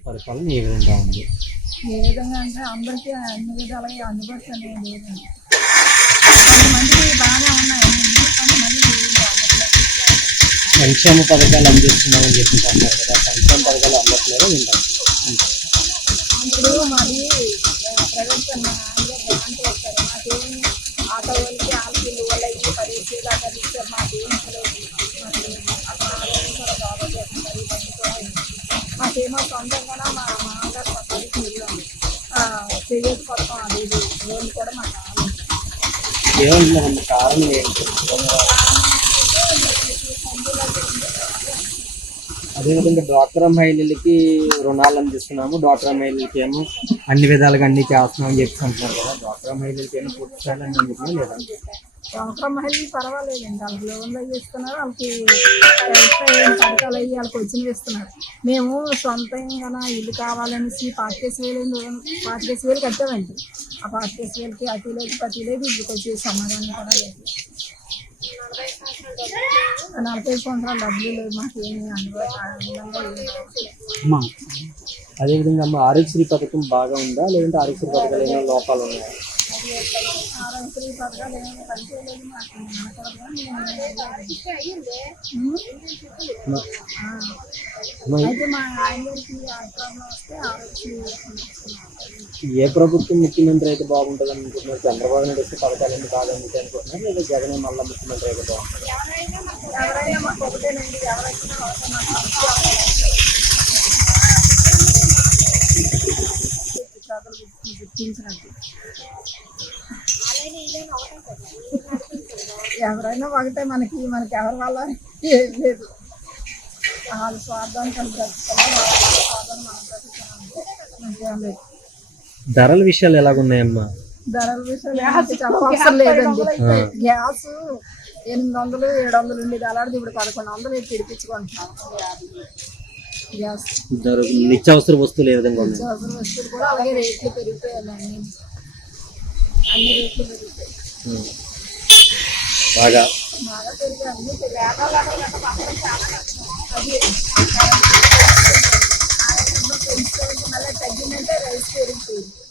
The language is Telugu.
పరిపాలన ఏ విధంగా ఉంది? ఏ విధంగా అంటే అందరికీ అన్ని విధాలుగా అందుబాటులో లేదండి. కొంతమందికి బాగానే ఉన్నాయి, కొంతమంది సంక్షేమ పథకాలు అందిస్తున్నామని చెప్పి అన్నారు కదా, సంక్షేమ పథకాలు అందట్లేదు వింటాం. ఇప్పుడు మాది ప్రైవేట్ గ్రాంట్ వస్తారు. మాకేమి ఆటో వాళ్ళకి వాళ్ళకి వాళ్ళ 10 దాకా ఇచ్చారు. మాకేం మాకేమో సొంతంగా మా మామగారు పక్కడికి వెళ్ళాము. చేయొచ్చు పథకం అది ఇది లోన్ కూడా మాకు రాలేదు. ఏమంటున్నారన్న కారణం ఏంటి? అదేవిధంగా డ్వాక్రా మహిళలకి రుణాలు అందిస్తున్నాము, డ్వాక్రా మహిళలకి ఏమో అన్ని విధాలుగా అన్ని చేస్తున్నామని చెప్పి అంటున్నారు కదా, డ్వాక్రా మహిళలకి ఏమో పూర్తి స్థాయిలో అందుతున్నాం లేదా? డ్వాక్రా మహిళలు పర్వాలేదండి, వాళ్ళకి లోన్లు అవి ఇస్తున్నారు, వాళ్ళకి పథకాలు అయ్యి వాళ్ళకి వచ్చినవి ఇస్తున్నారు. మేము సొంతంగా ఇల్లు కావాలనేసి 25,000 కట్టామండి. ఆ 25,000కి అతి లేదు పతి లేదు, ఇల్లుకి వచ్చే సమాధానం కూడా లేదు. 40 సంవత్సరాలు డబ్బులు లేదు, మాకేమి అమ్మా అదేవిధంగా అమ్మ ఆరోగ్యశ్రీ పథకం బాగా ఉందా, లేదంటే ఆరోగ్యశ్రీ పథకాలు ఏమైనా లోపాలు ఉన్నాయా? ఆరోగ్యశ్రీ పథకాలు ఏమైనా పనిచేయలేదు మాకు. అయితే మా ఆయన గారికి ప్రాబ్లం వస్తే ఆరోగ్యశ్రీ. ఏ ప్రభుత్వం ముఖ్యమంత్రి అయితే బాగుంటుంది అనుకుంటున్నారు? చంద్రబాబు నాయుడు వస్తే పథకాలు ఎందుకు బాగా అందుతాయి అనుకుంటున్నారు, లేదా జగన్ మళ్ళీ ముఖ్యమంత్రి అయితే బాగుంటుంది? ఎవరైనా మాకు ఒకటేనండి, ఎవరైనా గుర్తించినట్టు ఎవరైనా ఒకటే, మనకి ఎవరి వల్ల ఏం లేదు. వాళ్ళ స్వార్థానికి మనకేం లేదు. ధరల విషయాలు ఎలాగున్నాయమ్మా? ధరల విషయాలు చెప్పవసరం లేదండి. గ్యాస్ 800, 700 ఉండేది, అలాంటిది ఇప్పుడు 1100 తిడిపించుకుంటున్నాం. గ్యాస్ నిత్యావసర వస్తువులు ఏ విధంగా ఉన్నాయి? నిత్యావసర వస్తువులు కూడా అలాగే రేట్లు పెరిగిపోయాయండి. అన్ని రేట్లు పెరిగిపోయాయి, బాగా పెరిగాయి. అన్ని అది మళ్ళీ తగ్గిందంటే రైస్ పెరిగిపోయింది.